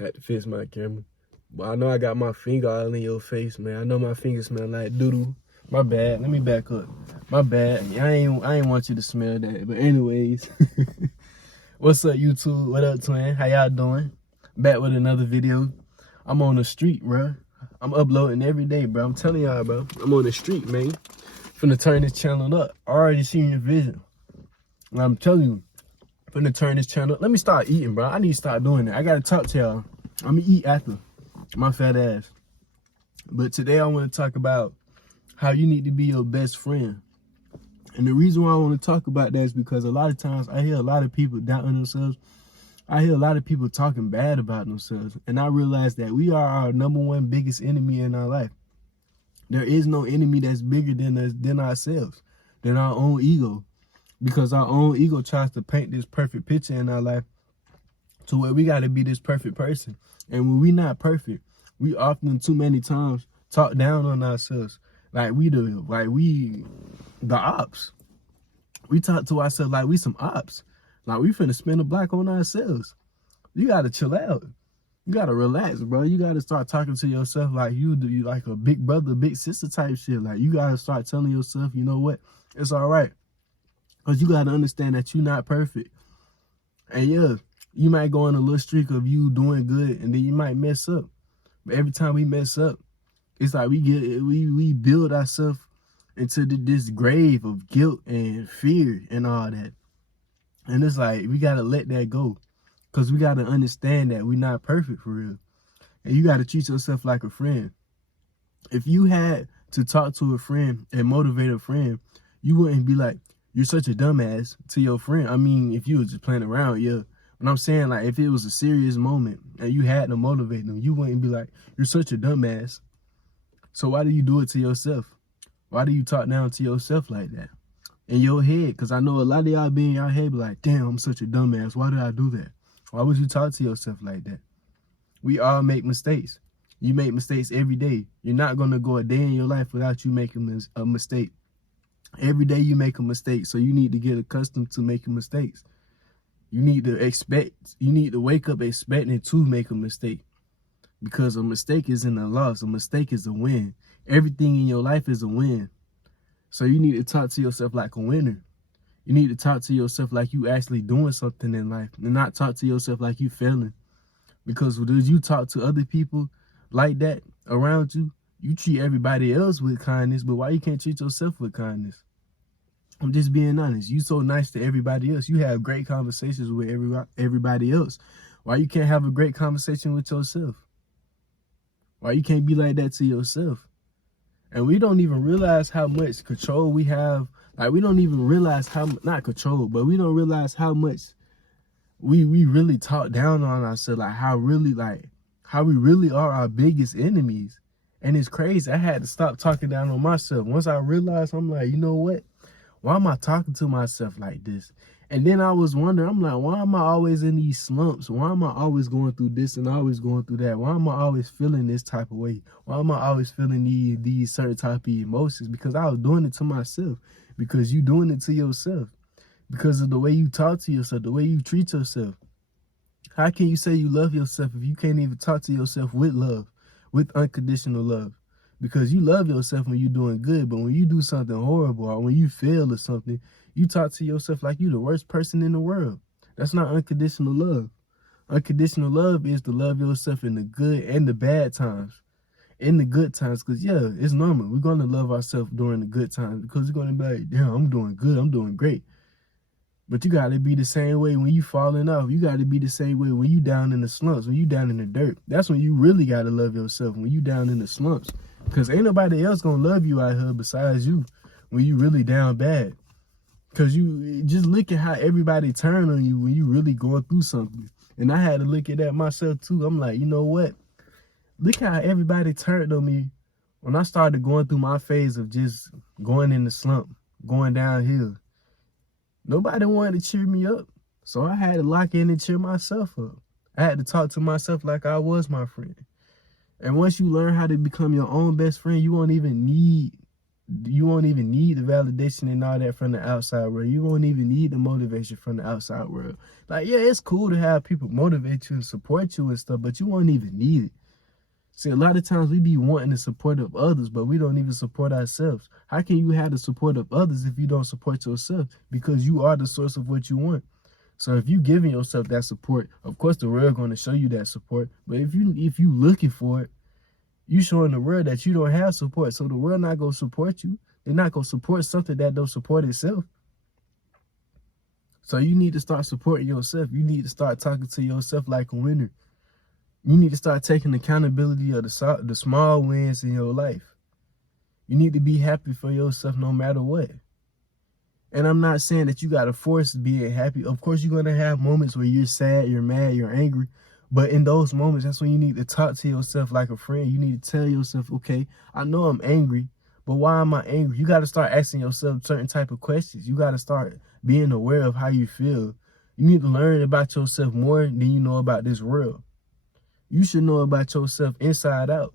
Had to fix my camera. But I know I got my finger all in your face, man. I know my fingers smell like doo-doo. My bad. Let me back up. My bad. I ain't want you to smell that. But anyways, what's up, YouTube? What up, twin? How y'all doing? Back with another video. I'm on the street, bro. I'm uploading every day, bro. I'm telling y'all, bro. I'm on the street, man. Finna turn this channel up. I already seen your vision. And I'm telling you, finna turn this channel up. Let me start eating, bro. I need to start doing that. I gotta talk to y'all. I'm gonna eat after. My fat ass. But today I want to talk about how you need to be your best friend. And the reason why I want to talk about that is because a lot of times I hear a lot of people doubting themselves. I hear a lot of people talking bad about themselves. And I realize that we are our #1 biggest enemy in our life. There is no enemy that's bigger than us, than ourselves, than our own ego. Because our own ego tries to paint this perfect picture in our life to where we got to be this perfect person. And when we not perfect, we often too many times talk down on ourselves. Like we the ops. We talk to ourselves like we some ops. Like we finna spin the block on ourselves. You gotta chill out. You gotta relax, bro. You gotta start talking to yourself like you like a big brother, big sister type shit. Like you gotta start telling yourself, you know what? It's all right. Cause you gotta understand that you're not perfect. And yeah, you might go on a little streak of you doing good and then you might mess up. But every time we mess up, it's like we build ourselves into this grave of guilt and fear and all that. And it's like we gotta let that go. Cause we gotta understand that we're not perfect for real. And you gotta treat yourself like a friend. If you had to talk to a friend and motivate a friend, you wouldn't be like, you're such a dumbass to your friend. I mean, if you was just playing around, yeah. But I'm saying, like, if it was a serious moment and you had to motivate them, you wouldn't be like, you're such a dumbass. So why do you do it to yourself? Why do you talk down to yourself like that? In your head, because I know a lot of y'all be in your head be like, damn, I'm such a dumbass. Why did I do that? Why would you talk to yourself like that? We all make mistakes. You make mistakes every day. You're not going to go a day in your life without you making a mistake. Every day you make a mistake, so you need to get accustomed to making mistakes. You need to wake up expecting to make a mistake. Because a mistake isn't a loss, a mistake is a win. Everything in your life is a win. So you need to talk to yourself like a winner. You need to talk to yourself like you actually doing something in life and not talk to yourself like you failing. Because when you talk to other people like that around you, you treat everybody else with kindness, but why you can't treat yourself with kindness? I'm just being honest. You so nice to everybody else. You have great conversations with everybody else. Why you can't have a great conversation with yourself? Why you can't be like that to yourself? And we don't even realize how much control we have. Like we don't even realize how, not control, but we don't realize how much we really talk down on ourselves. Like how we really are our biggest enemies. And it's crazy. I had to stop talking down on myself. Once I realized, I'm like, you know what? Why am I talking to myself like this? And then I was wondering, I'm like, why am I always in these slumps? Why am I always going through this and always going through that? Why am I always feeling this type of way? Why am I always feeling these certain type of emotions? Because I was doing it to myself. Because you doing it to yourself. Because of the way you talk to yourself, the way you treat yourself. How can you say you love yourself if you can't even talk to yourself with love, with unconditional love? Because you love yourself when you're doing good, but when you do something horrible or when you fail or something, you talk to yourself like you're the worst person in the world. That's not unconditional love. Unconditional love is to love yourself in the good and the bad times. In the good times, because yeah, it's normal. We're going to love ourselves during the good times because we're going to be like, damn, I'm doing good, I'm doing great. But you got to be the same way when you falling off. You got to be the same way when you down in the slumps, when you down in the dirt. That's when you really got to love yourself, when you down in the slumps. Because ain't nobody else going to love you out here besides you when you really down bad. Because you just look at how everybody turn on you when you really going through something. And I had to look at that myself too. I'm like, you know what? Look how everybody turned on me when I started going through my phase of just going in the slump, going downhill. Nobody wanted to cheer me up. So I had to lock in and cheer myself up. I had to talk to myself like I was my friend. And once you learn how to become your own best friend, you won't even need You won't even need the validation and all that from the outside world. You won't even need the motivation from the outside world. Like, yeah, it's cool to have people motivate you and support you and stuff, but you won't even need it. See, a lot of times we be wanting the support of others, but we don't even support ourselves. How can you have the support of others if you don't support yourself? Because you are the source of what you want. So if you giving yourself that support, of course the world going to show you that support. But if you looking for it, you showing the world that you don't have support. So the world not going to support you. They're not going to support something that don't support itself. So you need to start supporting yourself. You need to start talking to yourself like a winner. You need to start taking accountability of the small wins in your life. You need to be happy for yourself no matter what. And I'm not saying that you got to force being happy. Of course, you're going to have moments where you're sad, you're mad, you're angry. But in those moments, that's when you need to talk to yourself like a friend. You need to tell yourself, okay, I know I'm angry, but why am I angry? You got to start asking yourself certain type of questions. You got to start being aware of how you feel. You need to learn about yourself more than you know about this world. You should know about yourself inside out.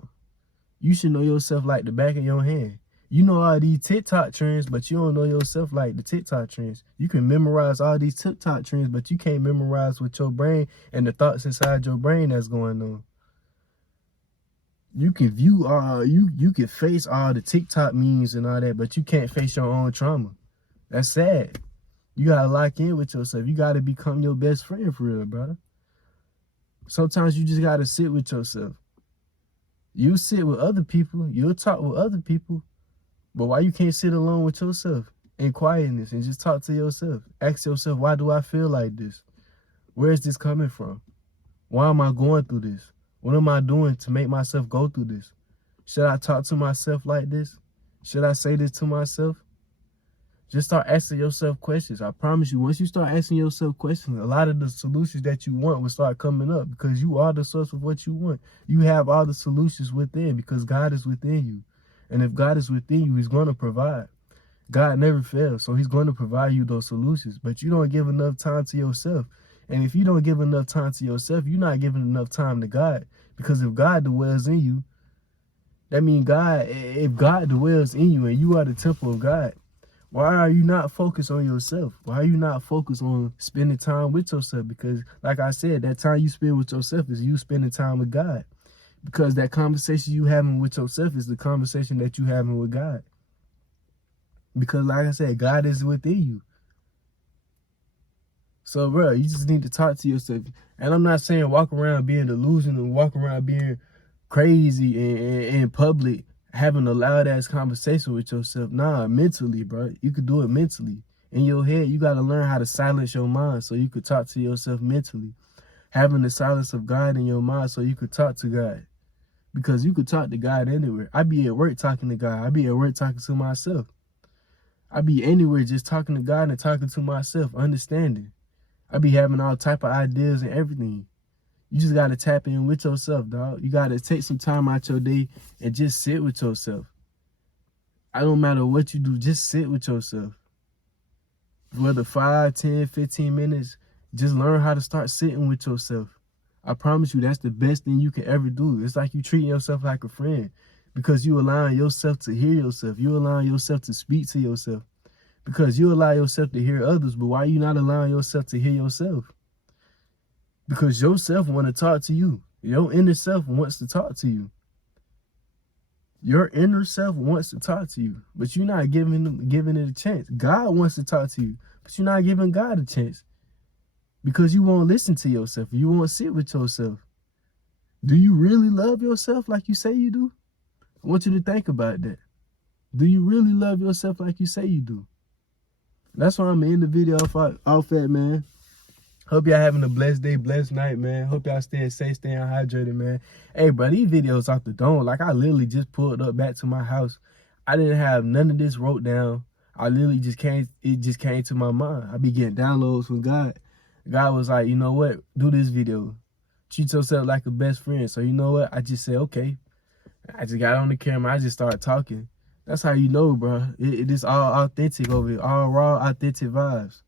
You should know yourself like the back of your hand. You know all these TikTok trends, but you don't know yourself like the TikTok trends. You can memorize all these TikTok trends, but you can't memorize with your brain and the thoughts inside your brain that's going on. You can view you can face all the TikTok memes and all that, but you can't face your own trauma. That's sad. You gotta lock in with yourself. You gotta become your best friend for real, brother. Sometimes you just gotta sit with yourself. You sit with other people, you'll talk with other people. But why you can't sit alone with yourself in quietness and just talk to yourself? Ask yourself, why do I feel like this? Where is this coming from? Why am I going through this? What am I doing to make myself go through this? Should I talk to myself like this? Should I say this to myself? Just start asking yourself questions. I promise you, once you start asking yourself questions, a lot of the solutions that you want will start coming up because you are the source of what you want. You have all the solutions within because God is within you. And if God is within you, he's going to provide. God never fails, so he's going to provide you those solutions. But you don't give enough time to yourself. And if you don't give enough time to yourself, you're not giving enough time to God. Because if God dwells in you, that means if God dwells in you and you are the temple of God, why are you not focused on yourself? Why are you not focused on spending time with yourself? Because like I said, that time you spend with yourself is you spending time with God. Because that conversation you having with yourself is the conversation that you having with God. Because like I said, God is within you. So, bro, you just need to talk to yourself. And I'm not saying walk around being delusional, walk around being crazy in public, having a loud-ass conversation with yourself. Nah, mentally, bro. You could do it mentally. In your head, you got to learn how to silence your mind so you could talk to yourself mentally. Having the silence of God in your mind so you could talk to God. Because you could talk to God anywhere. I be at work talking to God. I be at work talking to myself. I be anywhere just talking to God and talking to myself, understanding. I be having all type of ideas and everything. You just got to tap in with yourself, dog. You got to take some time out your day and just sit with yourself. I don't matter what you do, just sit with yourself. Whether 5, 10, 15 minutes, just learn how to start sitting with yourself. I promise you, that's the best thing you can ever do. It's like you treating yourself like a friend because you allowing yourself to hear yourself. You allowing yourself to speak to yourself because you allow yourself to hear others. But why are you not allowing yourself to hear yourself? Because yourself want to talk to you. Your inner self wants to talk to you. Your inner self wants to talk to you, but you're not giving it a chance. God wants to talk to you, but you're not giving God a chance. Because you won't listen to yourself. You won't sit with yourself. Do you really love yourself like you say you do? I want you to think about that. Do you really love yourself like you say you do? That's why I'm in the video off at, man. Hope y'all having a blessed day, blessed night, man. Hope y'all staying safe, staying hydrated, man. Hey, bro, these videos off the dome. Like, I literally just pulled up back to my house. I didn't have none of this wrote down. I literally it just came to my mind. I be getting downloads from God. God was like, you know what? Do this video. Treat yourself like a best friend. So you know what? I just said, okay. I just got on the camera. I just started talking. That's how you know, bro. It is all authentic over here. All raw, authentic vibes.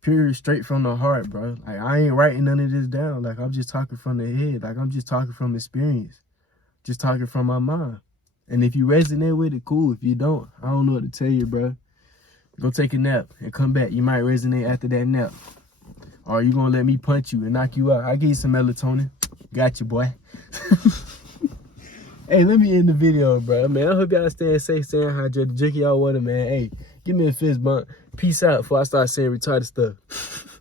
Pure, straight from the heart, bro. Like, I ain't writing none of this down. Like, I'm just talking from the head. Like, I'm just talking from experience. Just talking from my mind. And if you resonate with it, cool. If you don't, I don't know what to tell you, bro. Go take a nap and come back. You might resonate after that nap. Or you gonna let me punch you and knock you out. I'll give you some melatonin. Got you, boy. Hey, let me end the video, bro. Man, I hope y'all staying safe, staying hydrated. Drink y'all water, man. Hey, give me a fist bump. Peace out before I start saying retarded stuff.